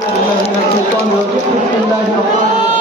Bismillahirrahmanirrahim. Aku tak mahu kita